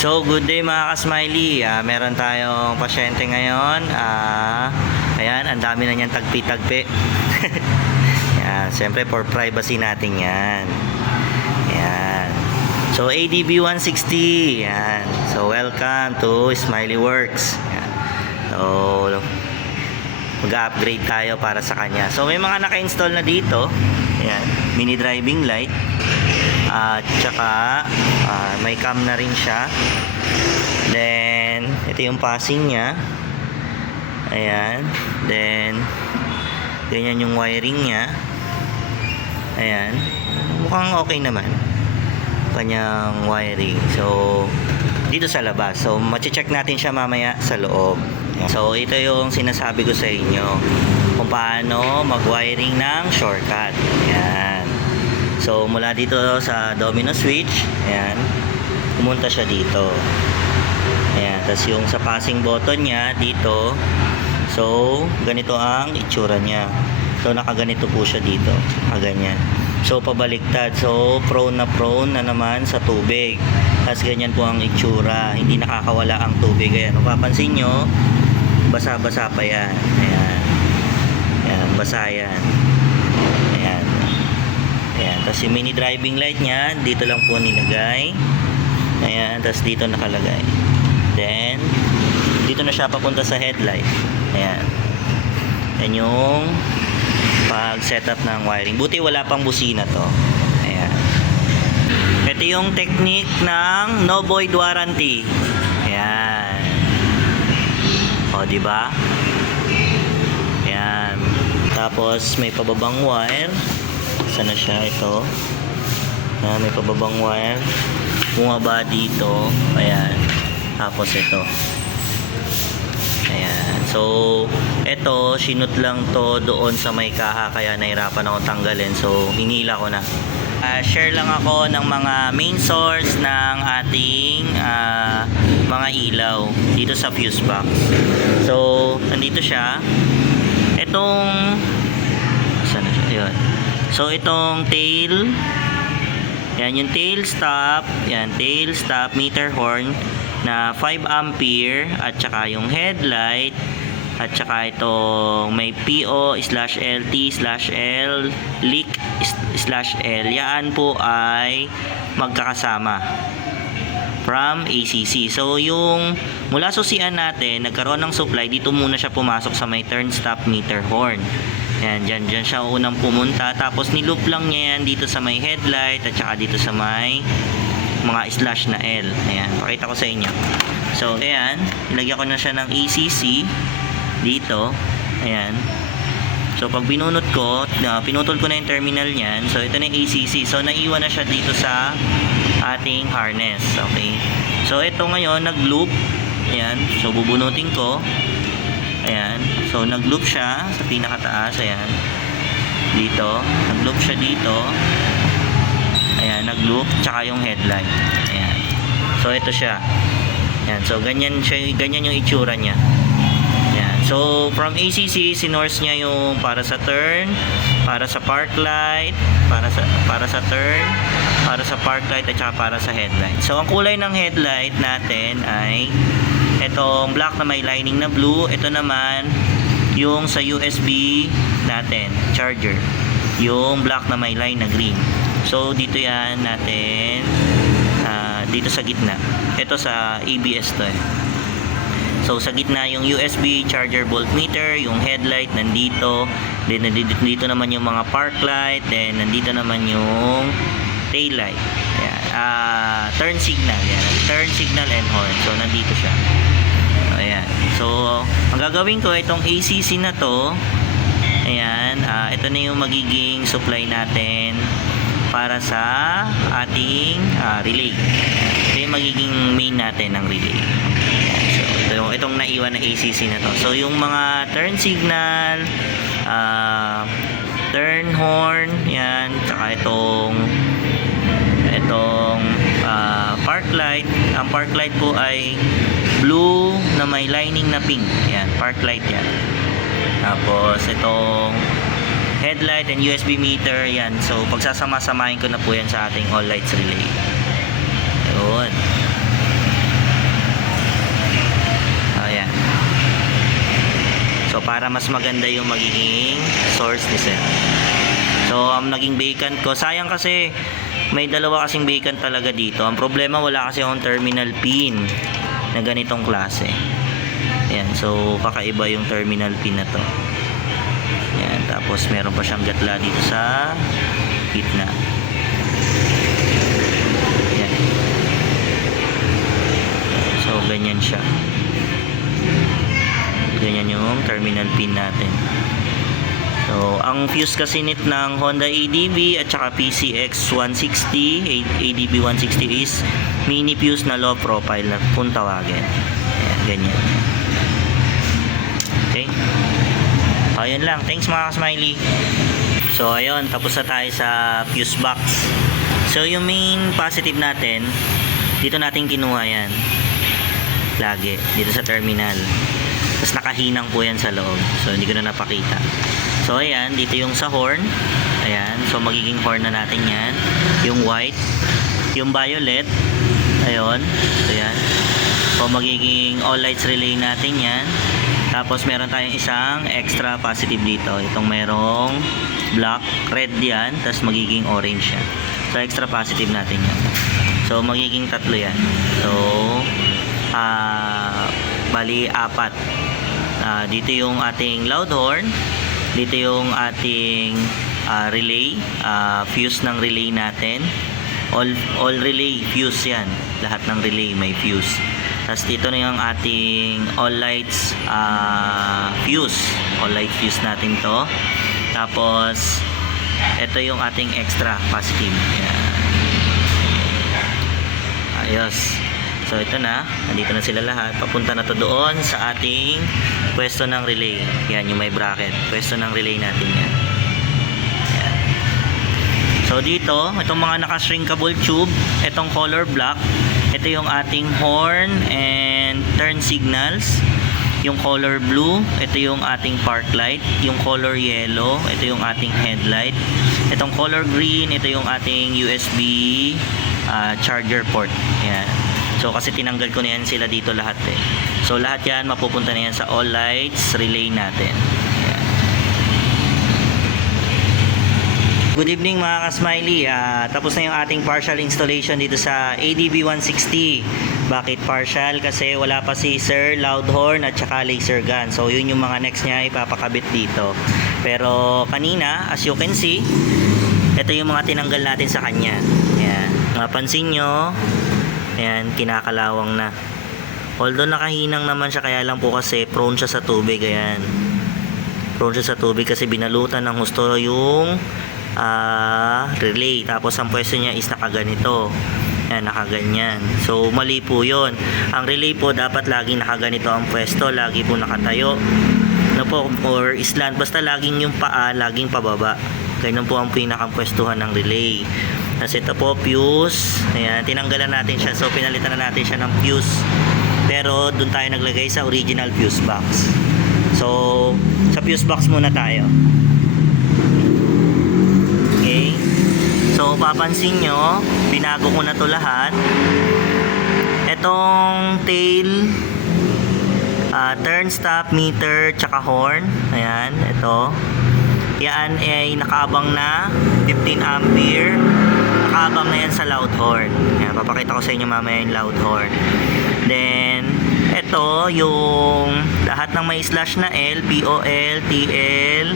So, good day mga ka-smiley. Meron tayong pasyente ngayon. Ayan, ang dami na niyang tagpi-tagpi. Ayan, siyempre for privacy natin yan. Ayan. So, ADB 160. Ayan. So, welcome to Smiley Works. Ayan. So, mag-upgrade tayo para sa kanya. So, may mga naka-install na dito. Ayan, mini driving light. At saka may cam na rin siya. Then ito yung passing niya. Ayan. Then ganyan yung wiring niya. Ayan. Mukhang okay naman kanyang wiring. So dito sa labas. So mache-check natin siya mamaya sa loob. Ayan. So ito yung sinasabi ko sa inyo kung paano mag-wiring ng shortcut. Ayan. So, mula dito sa domino switch, ayan, pumunta siya dito. Ayan, tapos yung sa passing button niya, dito, so, ganito ang itsura niya. So, nakaganito po siya dito, nakaganyan. So, pabaliktad. So, prone na naman sa tubig. Tapos, ganyan po ang itsura. Hindi nakakawala ang tubig. Ayan, kung papansin nyo, basa-basa pa yan. Ayan. Ayan, basa yan. Ayan. Ayan, tapos yung mini driving light niya, dito lang po nilagay. Ayan, tapos dito nakalagay. Then, dito na siya papunta sa headlight. Ayan. Yan yung pag-setup ng wiring. Buti wala pang busina to. Ayan. Ito yung technique ng no void warranty. Ayan. O, diba? Ayan. Tapos, may pababang wire. Sana siya ito. May pababang wire. Bumaba dito. Ayan. Tapos ito. Ayan. So, ito, sinut lang to doon sa may kaha. Kaya nahirapan ako tanggalin. So, hinila ko na. Share lang ako ng mga main source ng ating mga ilaw dito sa fuse box. So, nandito siya. Itong sana siya? Ayan. So, itong tail, yan yung tail stop, yan, tail stop meter horn na 5 ampere at saka yung headlight at saka itong may PO/LT/L leak/L, yan po ay magkakasama from ACC. So, yung mula susian natin, nagkaroon ng supply, dito muna siya pumasok sa may turn stop meter horn. Yan, dyan siya unang pumunta. Tapos niloop lang niya yan dito sa may headlight at saka dito sa may mga slash na L. Ayan, pakita ko sa inyo. So, ayan, ilagyan ko na siya ng ACC dito. Ayan. So, pag binunot ko, pinutol ko na yung terminal niyan. So, ito na yung ACC. So, naiwan na siya dito sa ating harness. Okay. So, ito ngayon, nag-loop. Ayan. So, bubunutin ko. Ayan. So, nag-loop siya sa pinakataas. Ayan. Dito. Nag-loop siya dito. Ayan. Nag-loop. Tsaka yung headlight. Ayan. So, ito siya. Ayan. So, ganyan yung itsura niya. Ayan. So, from ACC, sinorse niya yung para sa turn, para sa park light, para sa turn, para sa park light, at saka para sa headlight. So, ang kulay ng headlight natin ay itong black na may lining na blue. Ito naman yung sa USB natin, charger, yung black na may line na green. So dito yan natin, dito sa gitna. Ito sa ABS to eh. So sa gitna yung USB charger voltmeter, yung headlight nandito, then dito naman yung mga park light, then nandito naman yung tail light. Ayan. Turn signal, yan. Turn signal and horn. So nandito siya. Ayan. So, ang gagawin ko, itong ACC na to, ayan, ito na yung magiging supply natin para sa ating relay. Ito yung magiging main natin ng relay. So, itong naiwan na ACC na to. So, yung mga turn signal, turn horn, yan, tsaka itong park light. Ang park light po ay blue na may lining na pink. Yan, park light yan. Tapos itong headlight and USB meter, yan. So pagsasama-samahin ko na po yan sa ating all lights relay. Yun. para mas maganda yung magiging source ni sir. So, ang naging vacant ko, sayang kasi may dalawa kasing vacant talaga dito. Ang problema, wala kasi akong terminal pin na ganitong klase. Ayan, so kakaiba yung terminal pin na to. Ayan, tapos meron pa siyang gatla dito sa gitna. Ayan. So, ganyan siya. Ganyan yung terminal pin natin. So, ang fuse kasi nit ng Honda ADB at saka PCX 160, ADB 160 is mini fuse na low profile na kung tawagin. Ayan, ganyan. Okay. Ayun lang. Thanks mga ka-smiley. So, ayun. Tapos na tayo sa fuse box. So, yung main positive natin, dito natin kinuha yan. Lagi. Dito sa terminal. Tapos nakahinang po yan sa loob. So, hindi ko na napakita. So, ayan. Dito yung sa horn. Ayan. So, magiging horn na natin yan. Yung white. Yung violet. Ayun. So, ayan. So, magiging all lights relay natin yan. Tapos, meron tayong isang extra positive dito. Itong merong black, red yan. Tapos, magiging orange yan. So, extra positive natin yan. So, magiging tatlo yan. So, bali, apat. Dito yung ating loud horn. Dito yung ating relay. Fuse ng relay natin. All relay fuse yan. Lahat ng relay may fuse. Tapos dito na yung ating all lights fuse. All light fuse natin to. Tapos ito yung ating extra positive. Yan. Ayos. So ito na, nandito na sila lahat. Papunta na to doon sa ating pwesto ng relay. Yan, yung may bracket. Pwesto ng relay natin yan. Yan. So dito, itong mga naka-shrinkable tube, itong color black, ito yung ating horn and turn signals. Yung color blue, ito yung ating park light. Yung color yellow, ito yung ating headlight. Itong color green, ito yung ating USB charger port. Yan. So kasi tinanggal ko na yan sila dito lahat eh. So lahat yan mapupunta na yan sa all lights relay natin. Ayan. Good evening mga ka-smiley. Tapos na yung ating partial installation dito sa ADB 160. Bakit partial? Kasi wala pa si Sir loud horn at saka laser gun. So yun yung mga next niya ipapakabit dito. Pero kanina, as you can see, ito yung mga tinanggal natin sa kanya. Ayan. Mapansin nyo, ayan, kinakalawang na. Although nakahinang naman siya, kaya lang po kasi prone siya sa tubig. Ayan. Prone siya sa tubig kasi binalutan ng husto yung relay. Tapos ang pwesto niya is nakaganito. Ayan, nakaganyan. So mali po yun. Ang relay po dapat laging nakaganito ang pwesto. Lagi po nakatayo. No po, or island. Basta laging yung paa, laging pababa. Ganyan po ang pinakapwestuhan ng relay. Tapos ito po, fuse. Ayan, tinanggalan natin siya. So, pinalitan na natin siya ng fuse. Pero, dun tayo naglagay sa original fuse box. So, sa fuse box muna tayo. Okay. So, papansin nyo, binago ko na to lahat. Itong tail, turn, stop, meter, tsaka horn. Ayan, ito. Yan ay nakaabang na 15 ampere. Nakaabang na yan sa loud horn. Yan, papakita ko sa inyo mamaya yung loud horn. Then, ito yung lahat ng may slash na L, POL, TL,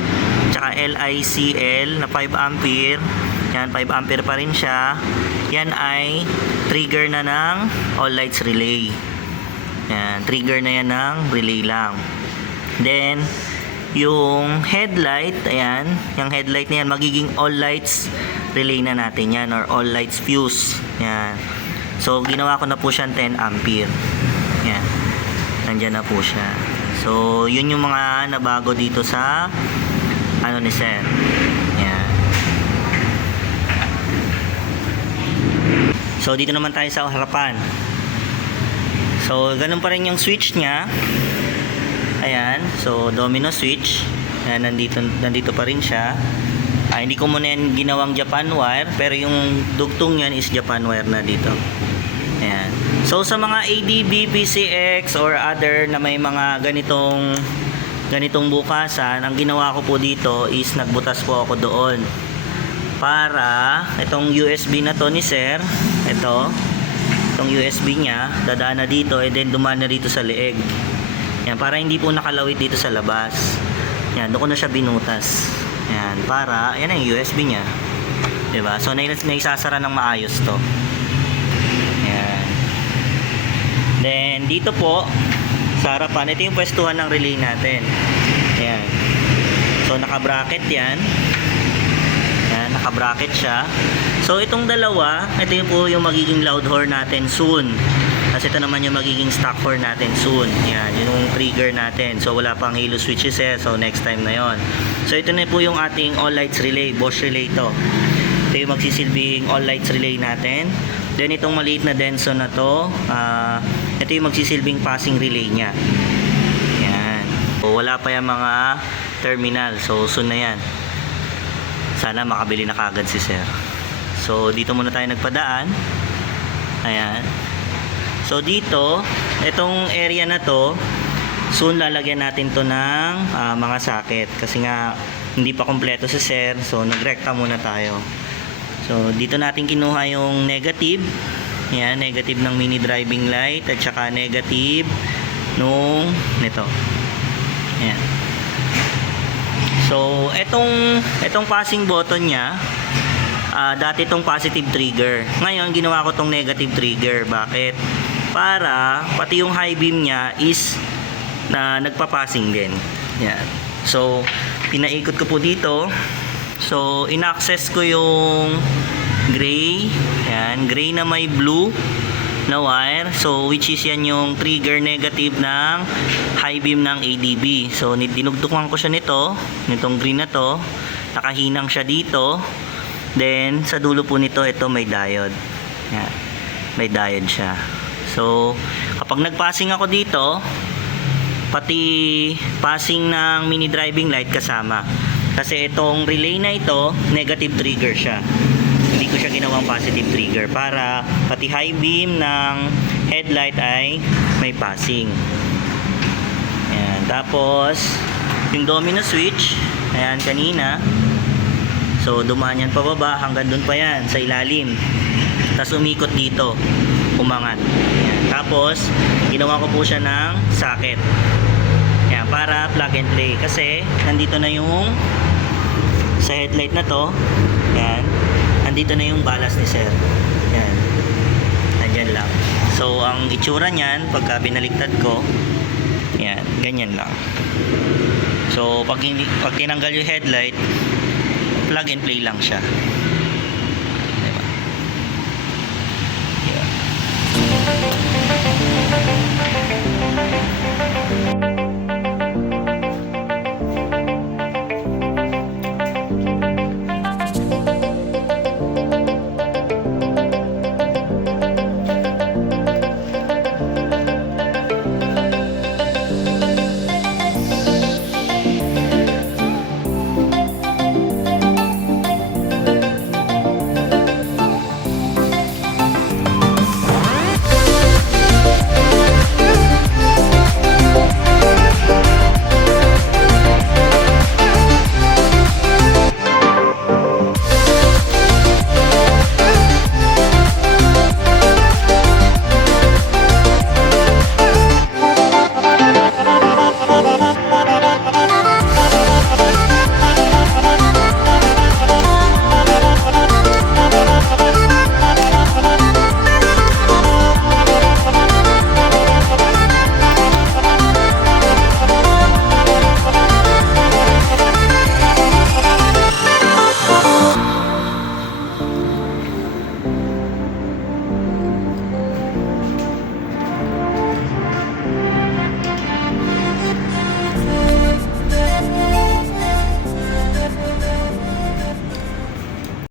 tsaka LICL na 5 ampere. Yan, 5 ampere pa rin siya. Yan ay trigger na ng all lights relay. Yan, trigger na yan ng relay lang. Then, yung headlight, ayan, yung headlight na yan, magiging all lights relay na natin yan, or all lights fuse. Yan. So, ginawa ko na po siya 10 ampere. Yan. Nandyan na po siya. So, yun yung mga nabago dito sa ano ni Sir. Yan. So, dito naman tayo sa harapan. So, ganun pa rin yung switch niya. Ayan, so domino switch. Ayan, nandito pa rin siya. Hindi ko muna yan ginawang Japan wire, pero yung dugtong yan is Japan wire na dito. Ayan. So sa mga ADB, PCX or other na may mga ganitong ganitong bukasan, ang ginawa ko po dito is nagbutas po ako doon para itong USB na to ni sir, itong USB nya dadaan na dito and then dumaan na dito sa leeg. Yan, para hindi po nakalawit dito sa labas. Yan, doon ko na siya binutas. Yan, para yan ang USB nya, diba? So naisasara ng maayos to. Yan. Then dito po sa harapan, ito yung pwestuhan ng relay natin. Yan. So naka-bracket yan. Yan, naka-bracket siya. So itong dalawa, ito yung po yung magiging loud horn natin soon. Kasi ito naman yung magiging stock horn natin soon. Yan, yung trigger natin. So wala pang halo switches so next time na yon. So ito na po yung ating all lights relay, Bosch relay to. Ito yung magsisilbing all lights relay natin. Then itong maliit na Denso na to, ito yung magsisilbing passing relay nya. Yan. So, wala pa yung mga terminal. So soon na yan. Sana makabili na kagad si sir. So dito muna tayo nagpadaan. Ayan. So dito, itong area na to, soon lalagyan natin to ng mga socket. Kasi nga hindi pa kompleto si sir. So nagrekta muna tayo. So dito natin kinuha yung negative. Yan, negative ng mini driving light at saka negative nung nito. Yan. So etong passing button nya, dati itong positive trigger. Ngayon ginawa ko tong negative trigger. Bakit? Para pati yung high beam nya is na nagpa-passing din. Yan. So pinaikot ko po dito. So in-access ko yung gray. Yan, gray na may blue na wire. So which is yan yung trigger negative ng high beam ng ADB. So dinugtukan ko siya nitong green na to. Nakahinang siya dito. Then sa dulo po nito, ito may diode. Yan. May diode siya. So kapag nagpassing ako dito, pati passing ng mini driving light kasama. Kasi itong relay na ito, negative trigger siya. Hindi ko siya ginawang positive trigger para pati high beam ng headlight ay may passing. Ayan. Tapos yung domino switch, ayan kanina. So dumaan yan pababa hanggang dun pa yan sa ilalim. Tapos umikot dito, umangat. Ayan. Tapos ginawa ko po siya ng socket. Ayan, para plug and play. Kasi nandito na yung sa headlight na to. Ayan. Nandito na yung balas ni sir. Ayan. Nandyan lang. So ang itsura niyan pagka binaliktad ko, ayan, ganyan lang. So pag tinanggal yung headlight, plug and play lang siya.